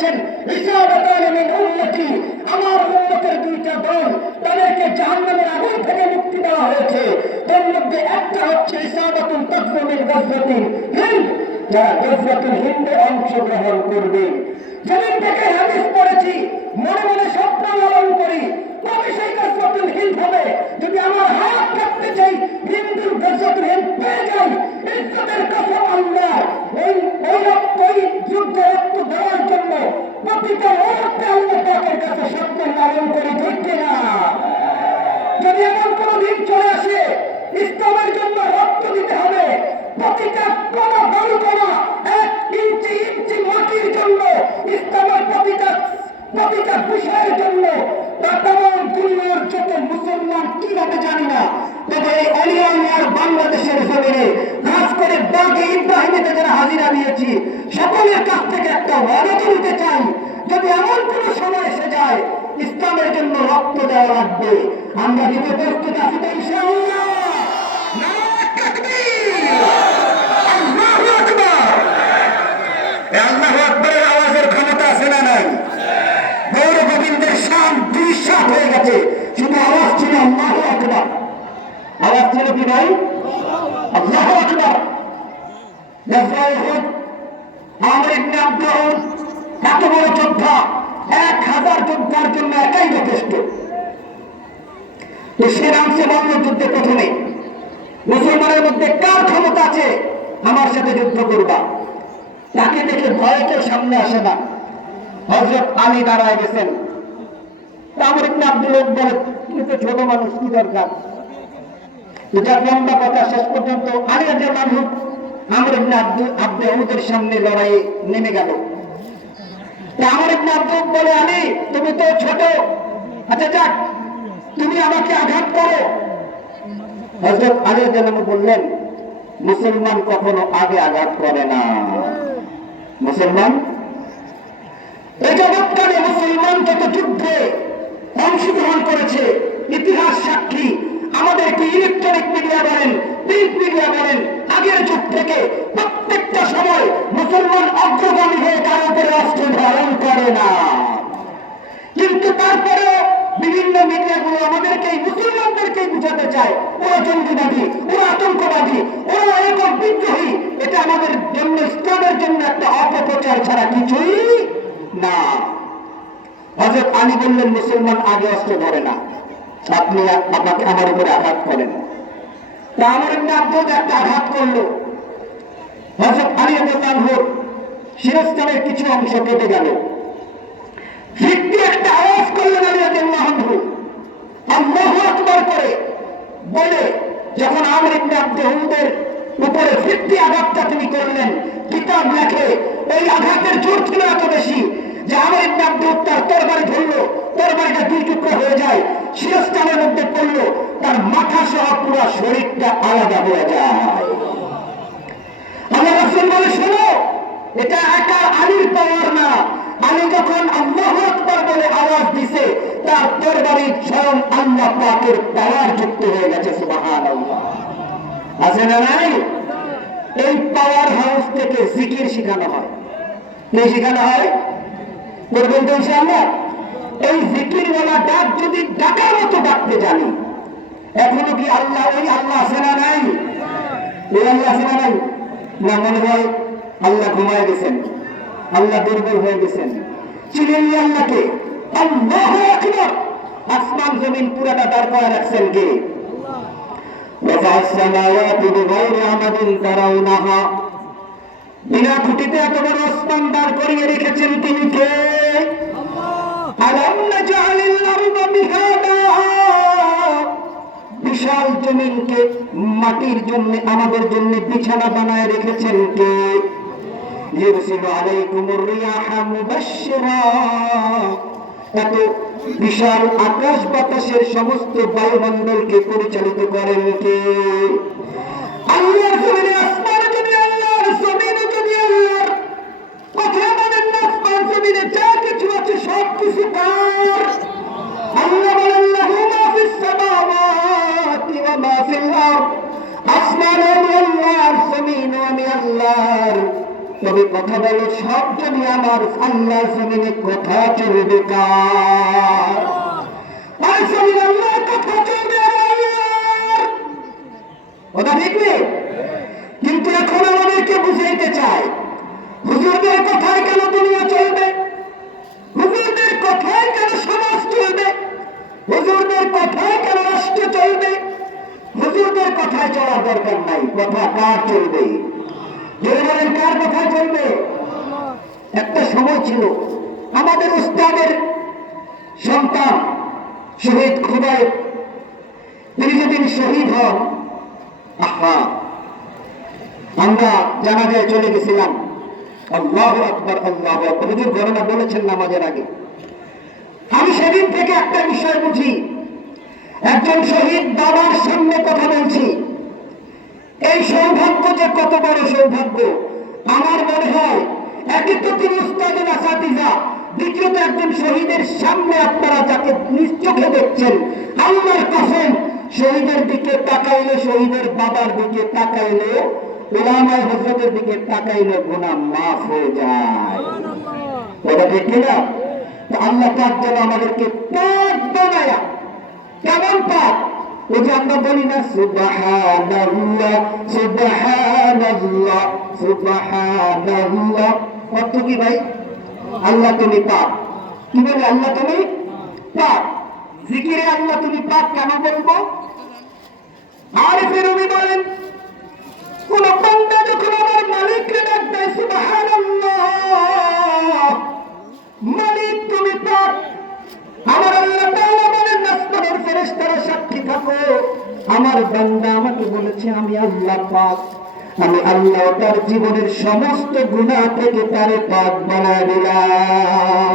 বলেছেন ইসাবাতান মিন উম্মতি, আমার উম্মতের দুইটা দল, তাদেরকে জাহান্নামের আগুন থেকে মুক্তি দেওয়া হয়েছে। তার মধ্যে একটা হচ্ছে ইসাবাতুন তাকফু মিন গাজওয়াতিন হিন্দ, যারা গাজওয়াতুল হিন্দে অংশগ্রহণ করবে। যেদিন থেকে হাদিস পড়েছি মনে মনে স্বপ্ন লালন করি, তবে সেই গাজওয়াতুল হিন্দ হবে। যদি আমার হাত কাটতে চাই হিন্দুর গাজওয়াতুল হিন্দ পেয়ে যাই, ইজ্জতের কসম আল্লাহ, ওই যুদ্ধে রক্ত দেওয়ার জন্য প্রতিটা মুহূর্তে আল্লাহ পাকের কাছে স্বপ্ন লালন করি, ঠিক কিনা? যদি এমন কোন দিন চলে আসে ইসলামের জন্য রক্ত দিতে হবে, প্রতিটা কণা বালু কণা, 1 ইঞ্চি ইঞ্চি মাটির জন্য, ইসলামের প্রতিটা বিষয়ের জন্য, তা তেমন দুনিয়ার যত মুসলমান কিভাবে জানি না, তবে এই অলিয়ার বাংলাদেশের জমিনে খাস করে বাগে ইব্রাহিমীতে যারা হাজিরা দিয়েছি সকলের কাছ থেকে একটা ওয়াদা নিতে চাই, যদি এমন কোন সময় এসে যায় ইসলামের জন্য রক্ত দেওয়া লাগবে, আমরা দিতে প্রস্তুত আছি তো ইনশাআল্লাহ। নারে তাকবীর, আল্লাহু আকবার। আল্লাহু আকবরের আওয়াজের ক্ষমতা আছে না নাই? গৌর গোবিন্দের শান 2 হয়ে গেছে, শুধু আওয়াজ ছিল আল্লাহু আকবার। আওয়াজ ছিল কি নাই? আল্লাহু আকবার। আমর ইবনে আব্দুল এত বড় যোদ্ধা, 1000 যোদ্ধার জন্য একাই যথেষ্ট। তো সে নামছে বঙ্গ যুদ্ধে প্রথমে, মুসলমানের মধ্যে কার ক্ষমতা আছে আমার সাথে যুদ্ধ করবা? তাকে দেখে ভয়ে কেউ সামনে আসে না। হযরত আলী দাঁড়ায় গেছেন। আমর ইবনে আব্দুল বলে, তুমি তো ছোট মানুষ, কি দরকার? এটা লম্বা কথা, শেষ পর্যন্ত আলী রাদিয়াল্লাহু আনহু আমর ইবনে আব্দুল সামনে লড়াইয়ে নেমে গেল। আমর ইবনে আব্দুল বলে, আলী তুমি তো ছোট, আচ্ছা যাক তুমি আমাকে আঘাত করো। হযরত আলী রাদিয়াল্লাহু আনহু বললেন, মুসলমান কখনো আগে আঘাত করে না। মুসলমান এই জগৎকালে মুসলমান যত যুদ্ধে অংশগ্রহণ করেছে ইতিহাস সাক্ষী। আমাদেরকে ইলেকট্রনিক মিডিয়া বলেন, প্রিন্ট মিডিয়া বলেন, আগের যুগ থেকে প্রত্যেকটা সময় মুসলমান অগ্রগামী হয়ে কারো উপরে অস্ত্র ধারণ করে না। কিন্তু তারপরেও বিভিন্ন মিডিয়াগুলো আমাদেরকে মুসলমানদেরকে বুঝাতে চায় ওরা জঙ্গিবাদী, ওরা আতঙ্কবাদী, ওরা একক বিদ্রোহী। এটা আমাদের জন্য, ইসলামের জন্য একটা অপপ্রচার ছাড়া কিছুই না। হযরত আলী বললেন, মুসলমান আগে অস্ত্র ধরে না, আপনি আপনাকে আমার উপরে আঘাত করেন। আমর ইবনে আব্দুল একটা আঘাত করলো, হযরত আলী রাদিয়াল্লাহু আনহু শিরস্ত্রাণের কিছু অংশ কেটে গেল। ফিরতি একটা আওয়াজ করলেন আলী রাদিয়াল্লাহু আনহু, আল্লাহু আকবার করে বলে, যখন আমর ইবনে আব্দুলের উপরে ফিরতি আঘাতটা তিনি করলেন, কিতাব লেখে ওই আঘাতের জোর ছিল এত বেশি যে আমর ইবনে আব্দুল তার তরবারি ধরলো, তরবারিটা 2 টুকরো হয়ে যায়, শিরস্ত্রাণের মধ্যে পড়লো, তার মাথা সহ পুরো শরীরটা আলাদা হয়ে যায়। আল্লাহ রাসূল বলে, শোনো, এটা একা আলীর পাওয়ার না, আলী যখন আল্লাহু আকবার বলে আওয়াজ দিছে, তার তরবারি স্বয়ং আল্লাহ পাকের পাওয়ার যুক্ত হয়ে গেছে। সুবহানাল্লাহ। আছে না নাই? এই পাওয়ার হাউস থেকে জিকির শেখানো হয়। কি শেখানো হয়? করবেন তো ইনশাআল্লাহ। এই জিকিরওয়ালা ডাক যদি ডাকার মতো ডাকতে জানি, এখনো কি আল্লাহ, ওই আল্লাহ আছে না নাই? ওই আল্লাহ আছে না নাই? না, মনে হয় আল্লাহ ঘুমায় গেছেন, আল্লাহ দুর্বল হয়ে গেছেন। চিনেন আল্লাহকে? আল্লাহু আকবার। আসমান জমিন পুরাটা দাঁড় করে রাখছেন কে? বিনা খুঁটিতে এত বড় আসমান দাঁড় করিয়ে রেখেছেন তিনি কে? বিশাল জমিনকে মাটির জন্য, আমাদের জন্য বিছানা বানায় রেখেছেন কে? এত বিশাল আকাশ বাতাসের সমস্ত বায়ুমণ্ডলকে পরিচালিত করেন কে? আল্লাহর জমিনে, আসমান যদি আল্লাহর, জমিনে যদি আল্লাহর। কথা বলেন না, আসমান জমিনে যা কিছু আছে সব কিছু কার? আল্লাহ বলেন, লাহু মা ফিস সামাওয়াতি ওয়া মা ফিল আরদ। আসমান আমি আল্লাহর, জমিন আমি আল্লাহর। তবে কথা বলো সব যদি আমার আল্লাহর জমিনে কথা চলবে কার? আর জমিনে আল্লাহর কথা চলবে আল্লাহর। কথা ঠিক নেই? কিন্তু এখন আমাদেরকে বুঝাইতে চায় হুজুরদের কথায় কেন দুনিয়া চলবে, হুজুরদের কথায় কেন সমাজ চলবে, হুজুরদের কথায় কেন রাষ্ট্র চলবে। হুজুরদের কথায় চলার দরকার নাই, কথা কার চলবে? যদি বলেন কার কথায় চলবে? একটা সময় ছিল আমাদের উস্তাদের সন্তান শহীদ খুদাই, তিনি যেদিন শহীদ হন, আহা, আমরা জানাজায় চলে গেছিলাম। আল্লাহু আকবার, আল্লাহু আকবার। হুজুর ঘটনা বলেছেন নামাজের আগে। আমি সেদিন থেকে একটা বিষয় বুঝি, একজন শহীদ বাবার সামনে কথা বলছি, এই সৌভাগ্য যে কত বড় সৌভাগ্য। আমার মনে হয় একে তো তিনি উস্তাদুল আসাতিজা, দ্বিতীয়ত একজন শহীদের সামনে আপনারা যাকে নিজ চোখে দেখছেন, আল্লাহর কসম শহীদের দিকে তাকাইলে, শহীদের বাবার দিকে তাকাইলে, উলামায়ে হযরতের দিকে তাকাইলে গুনাহ মাফ হয়ে যায়। ওটা ঠিক না? তো আল্লাহ পাক যেন আমাদেরকে পাক বানায়া, কেমন পাক? ওই যে আমরা বলি না সুবহানাল্লাহ সুবহানাল্লাহ সুবহানাল্লাহ, অর্থ কি ভাই? আল্লাহ তুমি পাক। কি বলে? আল্লাহ তুমি পাক। জিকিরে আল্লাহ তুমি পাক কেন বলবো? আরিফে রুমি বলেন, কোন বান্দা যখন আমার মালিককে ডাক দেয় সুবহানাল্লাহ, মালিক তুমি পাক, আমার আল্লাহ তাআলা বলেন আসমানের ফেরেশতারা সাক্ষী থাকো, আমার বান্দা আমাকে বলেছে আমি আল্লাহ পাক, আমি আল্লাহ তার জীবনের সমস্ত গুনাহ থেকে তারে পাক বানায় দিলাম।